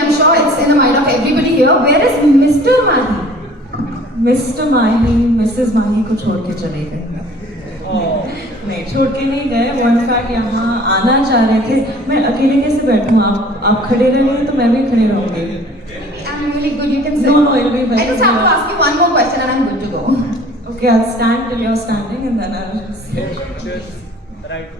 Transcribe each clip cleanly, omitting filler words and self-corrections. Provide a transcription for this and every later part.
I'm sure it's in the mind of everybody here. Where is Mr. Mahi? Mr Mahi Mrs Mahi को छोड़ के चले गए। नहीं, छोड़ के नहीं गए, वो इनफैक्ट यहाँ आना चाह रहे थे। मैं अकेले कैसे बैठूँ? आप खड़े रहेंगे तो मैं भी खड़े रहूँगी। I'm really good, you can sit. No, it'll be better. I just have to ask you one more question and I'm good to go. Okay, I'll stand till you're standing and then I'll just sit. Cheers. Right.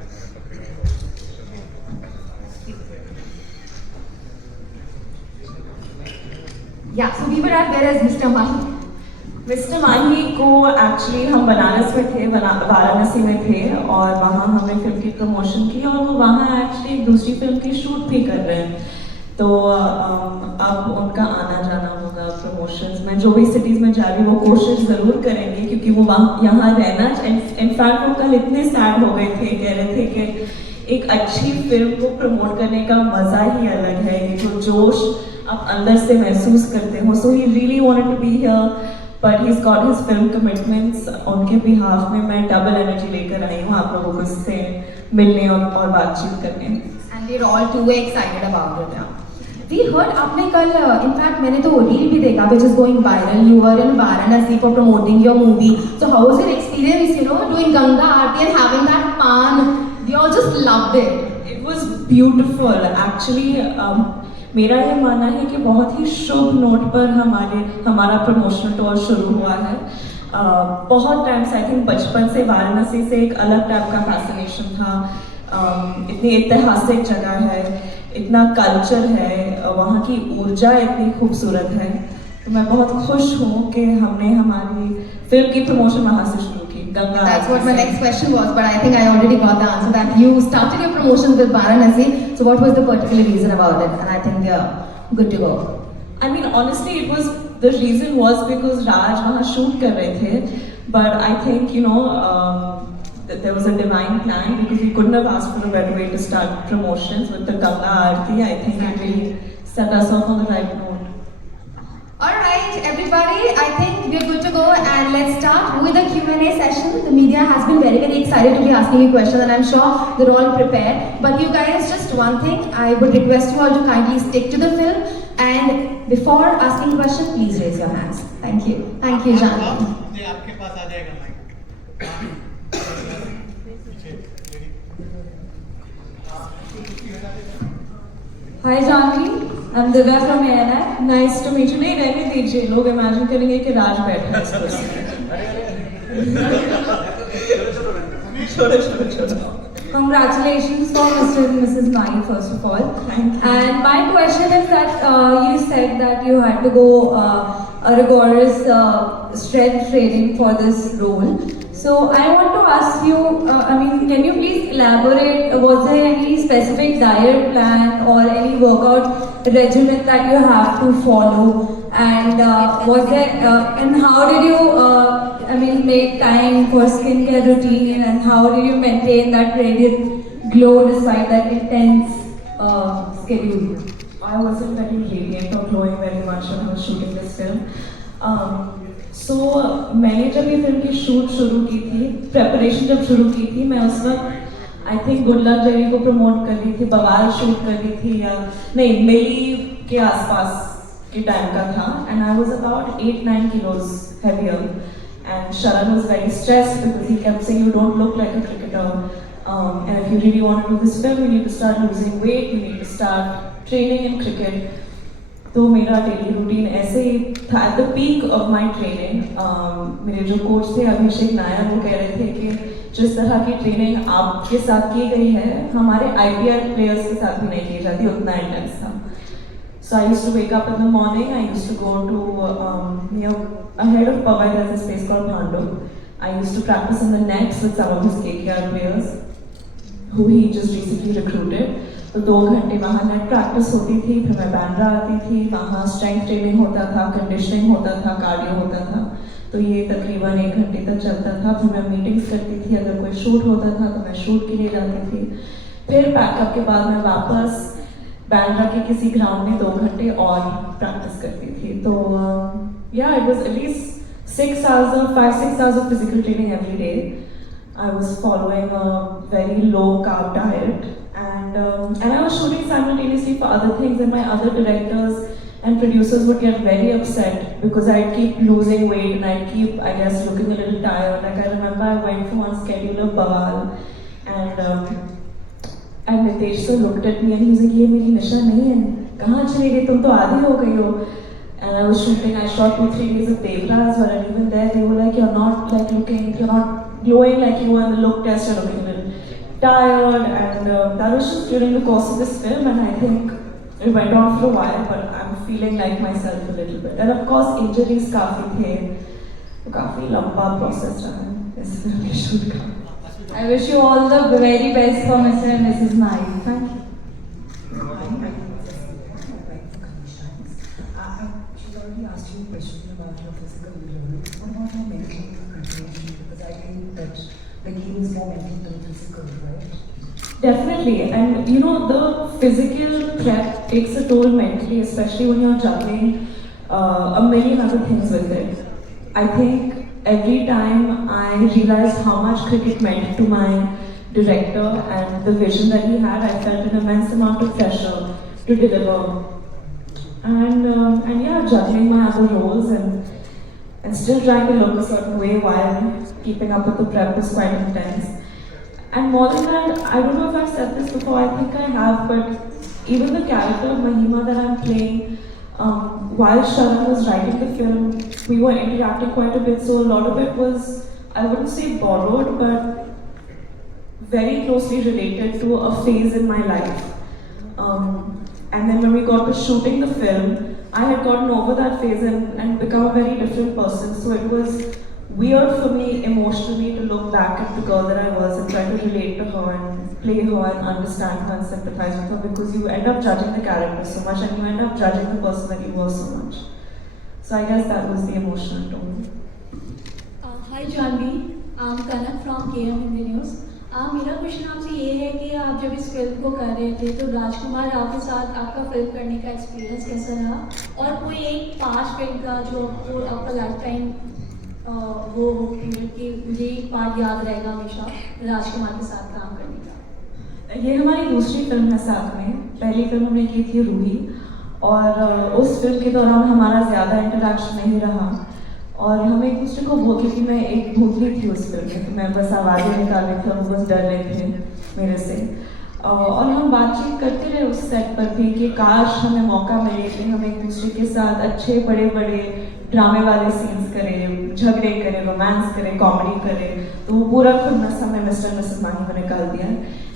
Yeah, so we were at where is Mr. Mahi? Mr Mahi को actually हम बनारस में थे, वाराणसी में थे और वहाँ हमने film की प्रमोशन की और वो वहाँ एक्चुअली एक दूसरी फिल्म की शूट भी कर रहे हैं। तो अब उनका आना जाना होगा प्रमोशंस में, जो भी सिटीज़ में जा रही वो कोशिश ज़रूर करेंगे क्योंकि वो वहाँ यहाँ रहना। इनफैक्ट वो कल इतने सैड हो गए थे, कह रहे थे कि एक अच्छी फिल्म को प्रमोट करने का मज़ा ही अलग है, ये जो जोश आप अंदर से महसूस करते हो। So he really wanted to be here but he got his film commitments. उनके बिहाफ में मैं डबल एनर्जी लेकर आई हूँ आप लोगों को से मिलने और बातचीत करने। And we're all too excited about it now. We heard आपने कल, in fact मैंने तो रील भी देखा which is going viral. You were in Varanasi for promoting your movie. So how was your experience, you know, doing Ganga Aarti and having that pan? We all just loved it. It was beautiful. Actually, मेरा ये मानना है कि बहुत ही शुभ note पर हमारा promotional tour शुरू हुआ है। बहुत टाइम से, आई थिंक बचपन से वाराणसी से एक अलग टाइप का फैसिनेशन था। इतनी ऐतिहासिक जगह है, इतना कल्चर है, वहाँ की ऊर्जा इतनी खूबसूरत है। तो मैं बहुत खुश हूँ कि हमने हमारी फिल्म की प्रमोशन वहाँ से शुरू की, Ganga. That's what my next question was, but I think I already got the answer that you started your promotions with Varanasi. So what was the particular reason about it? And I think we are good to go. I mean, honestly, the reason was because Raj वहाँ shoot कर रहे थे, but I think that there was a divine plan because we couldn't have asked for a better way to start promotions with the Ganga Aarti. I think it really set us off on the right note. Alright, everybody, I think we're good to go and let's start with the Q&A session. The media has been very, very excited to be asking you questions and I'm sure they're all prepared. But you guys, just one thing, I would request you all to kindly stick to the film and before asking a question, please raise your hands. Thank you. Thank you, Janvi. आपके पास आ जाएगा mic. Hi Janvi, I'm Divya from ANI. Nice to meet you. नहीं रहने दीजिए, लोग imagine करेंगे कि राज बैठा है इस कुर्सी में। छोड़ो। Congratulations for Mr. and Mrs. Mai, first of all. Thank you. And my question is that you said that you had to go a rigorous strength training for this role. So I want to ask you, can you please elaborate, was there any specific diet plan or any workout regimen that you have to follow? And was there, and how did you, make time for skincare routine and how did you maintain that radiant glow despite that intense schedule? I wasn't very radiant or glowing very much when I was shooting this film. So मैंने जब ये film की shoot शुरू की थी, preparation जब शुरू की थी, मैं उस वक्त I think good luck Jerry को प्रमोट कर रही थी, बवाल शूट कर रही थी या नहीं मेली के आसपास के टाइम का था and I was about 8-9 kilos heavier and Sharan was very stressed because he kept saying you don't look like a cricketer and if you really want to do this film you need to start losing weight, you need to start training in cricket. तो मेरा daily routine ऐसे ही था। At the peak of my training मेरे जो coach थे अभिषेक नायर वो कह रहे थे कि जिस तरह की ट्रेनिंग आपके साथ की गई है हमारे IPL प्लेयर्स के साथ भी नहीं की जाती, उतना इंटेंस था। So I used to wake up in the morning, I used to go to ahead of Powai there's a space called Bhandu. I used to practice in the nets with some of his KKR players who he just recently recruited. तो 2 घंटे वहाँ net practice होती थी, फिर मैं बैंड्रा आती थी, वहाँ स्ट्रेंथ ट्रेनिंग होता था, कंडीशनिंग होता था, कार्डियो होता था। तो ये तकरीबन 1 घंटे तक चलता था। फिर मैं मीटिंग्स करती थी, अगर कोई शूट होता था तो मैं शूट के लिए जाती थी। फिर पैकअप के बाद मैं वापस बैंड्रा के किसी ग्राउंड में 2 घंटे और प्रैक्टिस करती थी। तो या it was at least 5-6 hours of physical training every day. I was following a very low carb diet and and I was shooting simultaneously for other things, and my other directors and producers would get very upset because I'd keep losing weight and I'd keep, I guess, looking a little tired. Like I remember I went for one schedule of Bawal, and Nitesh sir looked at me and he was like, "ये मेरी निशा नहीं है, कहाँ चली गई, तुम तो आधी हो गई हो." And I was shooting, I shot 2-3 days of Devras, but and even there they were like, "You're not like looking, you're not glowing like you were in the look test, you're looking a little tired." And that was just during the course of this film, and I think it went on for a while, but I'm feeling like myself a little bit. And of course injuries काफी थे, तो काफी लंबा process रहा है इस film के shoot का. I wish you all the very best for Mr. and Mrs. Mahi. Thank you. She's already asked you a question about your physical development. What about your mental preparation? Because I think that the game is more mental than physical, right? Definitely, and you know the physical prep takes a toll mentally, especially when you're juggling a million other things with it. I think every time I realized how much cricket meant to my director and the vision that he had, I felt an immense amount of pressure to deliver. And yeah, juggling my other roles and still trying to look a certain way while keeping up with the prep was quite intense. And more than that, I don't know if I've said this before, I think I have, but even the character of Mahima that I'm playing, while Sharan was writing the film, we were interacting quite a bit, so a lot of it was, I wouldn't say borrowed, but very closely related to a phase in my life. And then when we got to shooting the film, I had gotten over that phase and become a very different person, so it was weird for me emotionally to look back at the girl that I was and try to relate to her and play her and understand her and sympathize with her, because you end up judging the character so much and you end up judging the person that you were so much. So I guess that was the emotional tone. Hi Janvi, I'm Kanak from KM Hindi News. मेरा question आपसे ये है कि आप जब इस film को कर रहे थे तो राजकुमार राव के साथ आपका फिल्म करने का एक्सपीरियंस कैसा रहा, और कोई एक पास्ट फिल्म का जो आपका लाइफ टाइम वो पीरियड की मुझे एक पार्ट याद रहेगा हमेशा राजकुमार के साथ काम करने का? ये हमारी दूसरी फिल्म है साथ में. पहली फिल्म हमने की थी रूही, और उस फिल्म के दौरान हमारा ज़्यादा इंटरेक्शन नहीं रहा और हम एक दूसरे को बोलते कि मैं एक भूतली थी उस फिल्म में, तो मैं बस आवाज़ें निकाल रही थी और वो बस डर रहे थे मेरे से. और हम बातचीत करते रहे उस सेट पर भी कि काश हमें मौका मिले कि हम एक दूसरे के साथ अच्छे बड़े बड़े ड्रामे वाले सीन्स करें, झगड़े करें, रोमांस करें, कॉमेडी करें. तो वो पूरा खुन्नस हमें मिस्टर एंड मिसेस माही में निकाल दिया.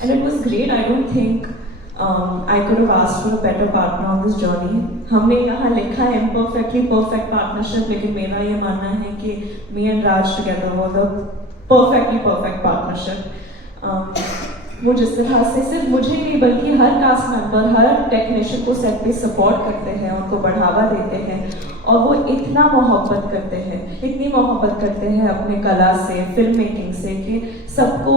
And it was great. I don't think I could have asked for a better partner on this journey. हमने यहाँ लिखा है imperfectly perfect partnership, लेकिन मेरा ये मानना है कि me and Raj together was a perfectly perfect partnership. वो जिस तरह से सिर्फ मुझे नहीं बल्कि हर कास्ट मेंबर, हर टेक्नीशियन को सेट पे सपोर्ट करते हैं, उनको बढ़ावा देते हैं और वो इतना मोहब्बत करते हैं, इतनी मोहब्बत करते हैं अपने कला से, फिल्म मेकिंग से, कि सबको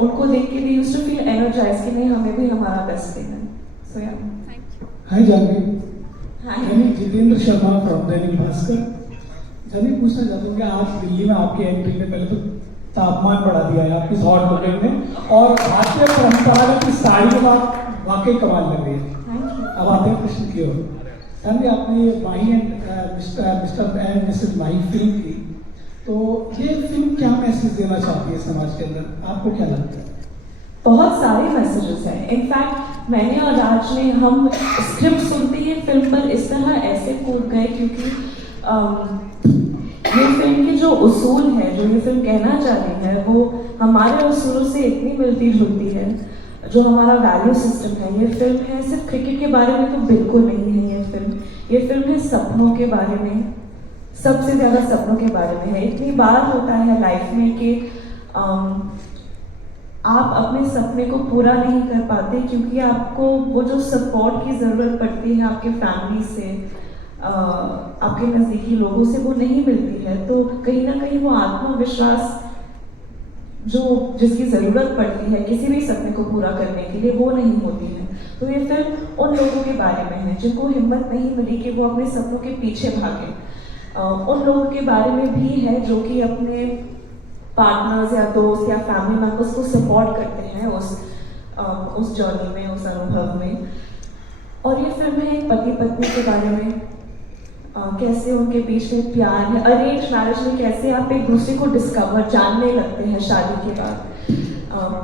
उनको देख के they used to feel energized कि नहीं हमें भी हमारा बेस्ट देना है. So yeah. Thank you. Hi Janvi, Hi. मैं जितेंद्र शर्मा फ्रॉम दैनिक भास्कर. जानवी पूछना चाहता हूँ कि आज दिल्ली में आपकी एंट्री में पहले तो तापमान बढ़ा दिया है आपकी हॉट बुकिंग में, और भारतीय परंपरागत की साड़ी में आप वाकई कमाल लग रही है. Thank you. अब आते हैं प्रश्न की ओर. जानवी, आपने ये Mahi and Mr and Mrs Mahi film की, तो ये फिल्म क्या मैसेज देना चाहती है समाज के अंदर, आपको क्या लगता है? बहुत सारे मैसेजेस हैं. इनफैक्ट मैंने और राज ने, हम स्क्रिप्ट सुनते ही फिल्म पर इस तरह ऐसे कूद गए क्योंकि ये फिल्म की जो उसूल है, जो ये फिल्म कहना चाह रही है, वो हमारे उसूलों से इतनी मिलती जुलती है. जो हमारा वैल्यू सिस्टम है, ये फिल्म है सिर्फ क्रिकेट के बारे में तो बिल्कुल नहीं है. ये फिल्म है सपनों के बारे में, सबसे ज़्यादा सपनों के बारे में है. इतनी बार होता है लाइफ में कि आप अपने सपने को पूरा नहीं कर पाते क्योंकि आपको वो जो सपोर्ट की ज़रूरत पड़ती है आपके फैमिली से, आपके नज़दीकी लोगों से, वो नहीं मिलती है. तो कहीं ना कहीं वो आत्मविश्वास जो जिसकी ज़रूरत पड़ती है किसी भी सपने को पूरा करने के लिए, वो नहीं होती है. तो ये फिल्म उन लोगों के बारे में है जिनको हिम्मत नहीं मिली कि वो अपने सपनों के पीछे भागें. उन लोगों के बारे में भी है जो कि अपने पार्टनर्स या दोस्त या फैमिली मेम्बर्स को सपोर्ट करते हैं उस उस जर्नी में, उस अनुभव में। और ये फिल्म है एक पति पत्नी के बारे में, कैसे उनके बीच में प्यार है, अरेंज मैरिज में कैसे आप एक दूसरे को डिस्कवर, जानने लगते हैं शादी के बाद,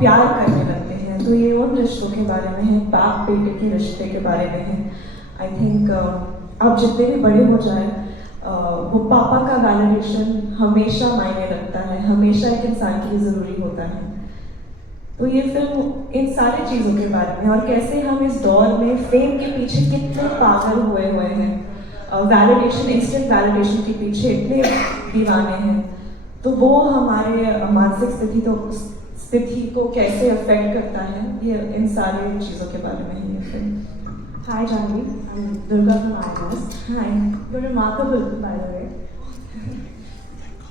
प्यार करने लगते हैं। तो ये उन रिश्तों के बारे में है, बाप बेटे के रिश्ते के बारे में है। आई थिंक आप जितने भी बड़े हो जाए, वो पापा का वैलिडेशन हमेशा मायने रखता है, हमेशा एक इंसान के लिए ज़रूरी होता है। तो ये फिल्म इन सारी चीज़ों के बारे में, और कैसे हम इस दौर में फेम के पीछे कितने पागल हुए हैं, वैलिडेशन, इंस्टेंट वैलिडेशन के पीछे इतने दीवाने हैं। तो वो हमारे मानसिक स्थिति को कैसे अफेक्ट करता है, ये इन सारी चीज़ों के बारे में है ये film. Hi Janvi, I'm Durga from IMAS. Hi. You're remarkable, by the way.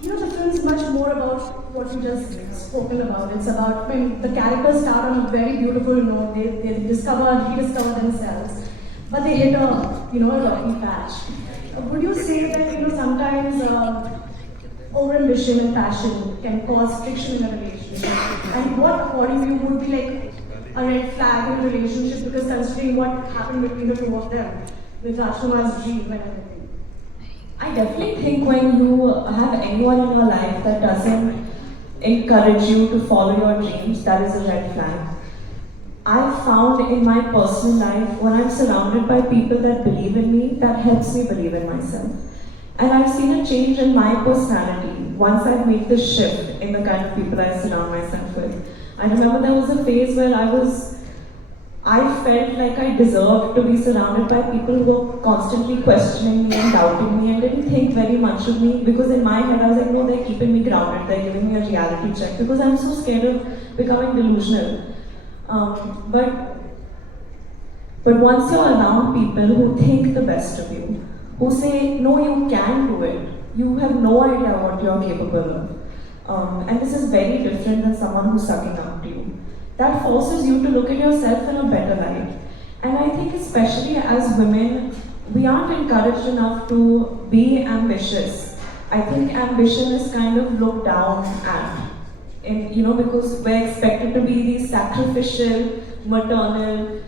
You know, the film is much more about what you just spoken about. It's about, I mean, the characters start on a very beautiful note. They rediscover themselves, but they hit a rocky patch. Would you say that sometimes overambition and passion can cause friction in a relationship? And what, according to you, would be like a red flag in a relationship, because considering what happened between the two of them with Rajkumar's dream and everything? I definitely think when you have anyone in your life that doesn't encourage you to follow your dreams, that is a red flag. I've found in my personal life, when I'm surrounded by people that believe in me, that helps me believe in myself. And I've seen a change in my personality once I've made this shift in the kind of people I surround myself with. I remember there was a phase where I felt like I deserved to be surrounded by people who were constantly questioning me and doubting me and didn't think very much of me, because in my head I was like, no, they're keeping me grounded, they're giving me a reality check, because I'm so scared of becoming delusional. But once you're around people who think the best of you, who say, no, you can do it, you have no idea what you're capable of. And this is very different than someone who's sucking up to you. That forces you to look at yourself in a better light. And I think especially as women, we aren't encouraged enough to be ambitious. I think ambition is kind of looked down at. And, because we're expected to be these sacrificial, maternal,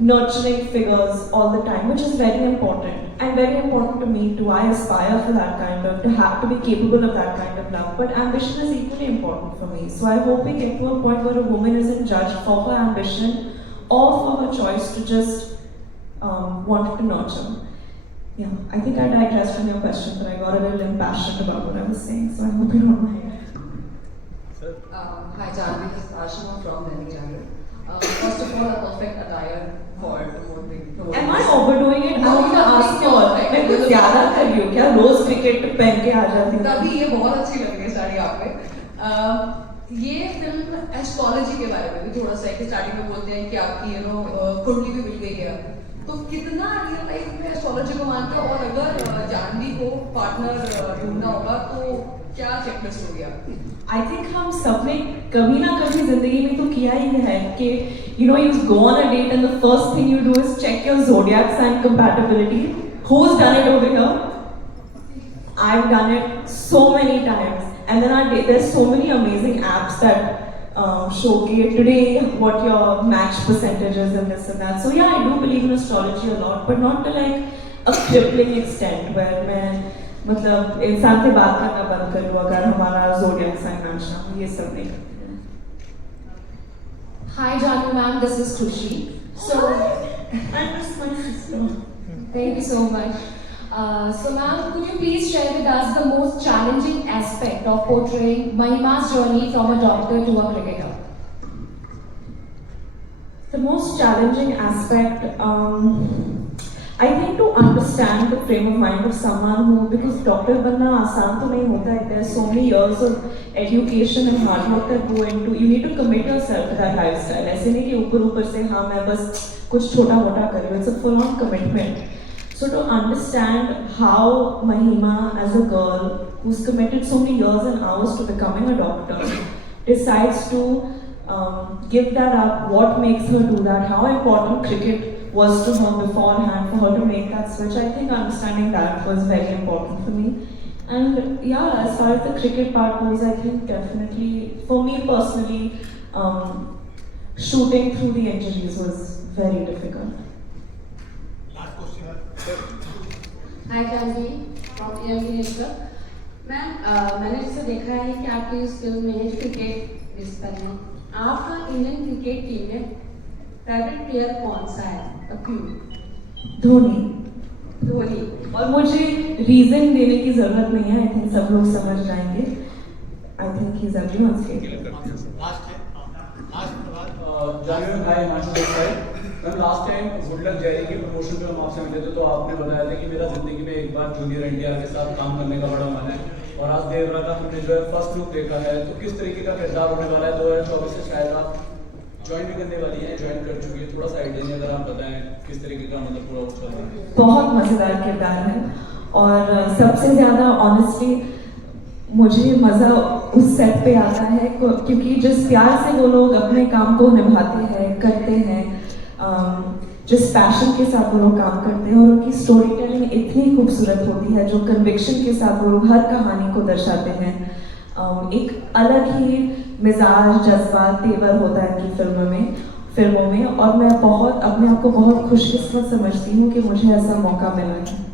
nurturing figures all the time, which is very important. And very important to me too. I aspire for that kind of, to be capable of that kind of love. But ambition is equally important for me. So I hope we get to a point where a woman isn't judged for her ambition or for her choice to just want to nurture. Yeah, I think I digressed from your question, but I got a little impassioned about what I was saying, so I hope you don't mind. Hi Janvi, this is Ashima from Delhi Channel. First of all, a perfect attire for the Am I overdoing it? No, I want to ask you all. मैं कुछ ज़्यादा कर रही हूँ क्या? रोज cricket पहन के आ जाती हूँ। तभी ये बहुत अच्छी लग रही है साड़ी आप पे। ये फिल्म एस्ट्रोलॉजी के बारे में भी थोड़ा सा है, स्टार्टिंग में बोलते हैं कि आपकी कुंडली भी मिल गई है, तो कितना रियल लाइफ में एस्ट्रोलॉजी को मानते हो, और अगर जानवी को पार्टनर ढूंढना होगा तो क्या चेकलिस्ट हो गया? I think हम सबने कभी ना कभी जिंदगी में तो किया ही है कि you go on a date and the first thing you do is check your zodiac sign compatibility. Who's done it over here? I've done it so many times, and then there's so many amazing apps that showcase today what your match percentage is and this and that. So yeah, I do believe in astrology a lot, but not to like a crippling extent where मैं मतलब इंसान से बात करना बंद कर लूँ अगर हमारा zodiac sign match ना हो, ये सब नहीं करते। Hi Janvi ma'am, this is Krushi. So, I miss my sister. thank you so much. So ma'am, could you please share with us the most challenging aspect of portraying Mahima's journey from a doctor to a cricketer? The most challenging aspect, I think to understand the frame of mind of someone who, because doctor बनना आसान तो नहीं होता है, there's so many years of education and hard work that go into, you need to commit yourself to that lifestyle. ऐसे नहीं कि ऊपर से हाँ मैं बस कुछ छोटा मोटा कर रही हूँ, it's a full on commitment. So to understand how Mahima as a girl who's committed so many years and hours to becoming a doctor decides to give that up, what makes her do that, how important cricket was to her beforehand for her to make that switch. I think understanding that was very important for me. And yeah, as far as the cricket part goes, I think definitely, for me personally, shooting through the injuries was very difficult. Last question hi Janhvi from AMP network. Ma'am मैंने जैसे देखा है कि आपकी इस film में cricket इस पर है, आपका इंडियन क्रिकेट टीम में फेवरेट प्लेयर कौन सा है और क्यों? धोनी। धोनी। और मुझे रीजन देने की जरूरत नहीं है, आई थिंक सब लोग समझ जाएंगे। I think he is everyone's favourite. Last है लास्ट सवाल जानवी भाई Himanshu Desai. Ma'am last time good luck Jerry के प्रमोशन पे हम आपसे मिले थे तो आपने बताया था कि मेरा जिंदगी में एक बार जूनियर एनटीआर के साथ काम करने का बड़ा मन है, और आज देर रात हमने जो है फर्स्ट लुक देखा है, तो किस तरीके का किरदार होने वाला है? 2024 से शायद आप ज्वाइन भी करने वाली हैं, ज्वाइन कर चुकी है, थोड़ा सा आइडिया नहीं अगर आप बताएं किस तरीके का मतलब पूरा चल रहा है? बहुत मजेदार किरदार है, और सबसे ज्यादा ऑनेस्टली मुझे मजा उस सेट पे आता है क्योंकि जिस प्यार से वो लोग अपने काम को निभाते हैं, करते हैं, जिस पैशन के साथ वो लोग काम करते हैं, और उनकी स्टोरी टेलिंग इतनी खूबसूरत होती है, जो कन्विक्शन के साथ वो लोग हर कहानी को दर्शाते हैं। एक अलग ही मिजाज, जज्बात, तेवर होता है इनकी फिल्मों में, और मैं बहुत अपने आप को बहुत खुशकिस्मत समझती हूँ कि मुझे ऐसा मौका मिला है।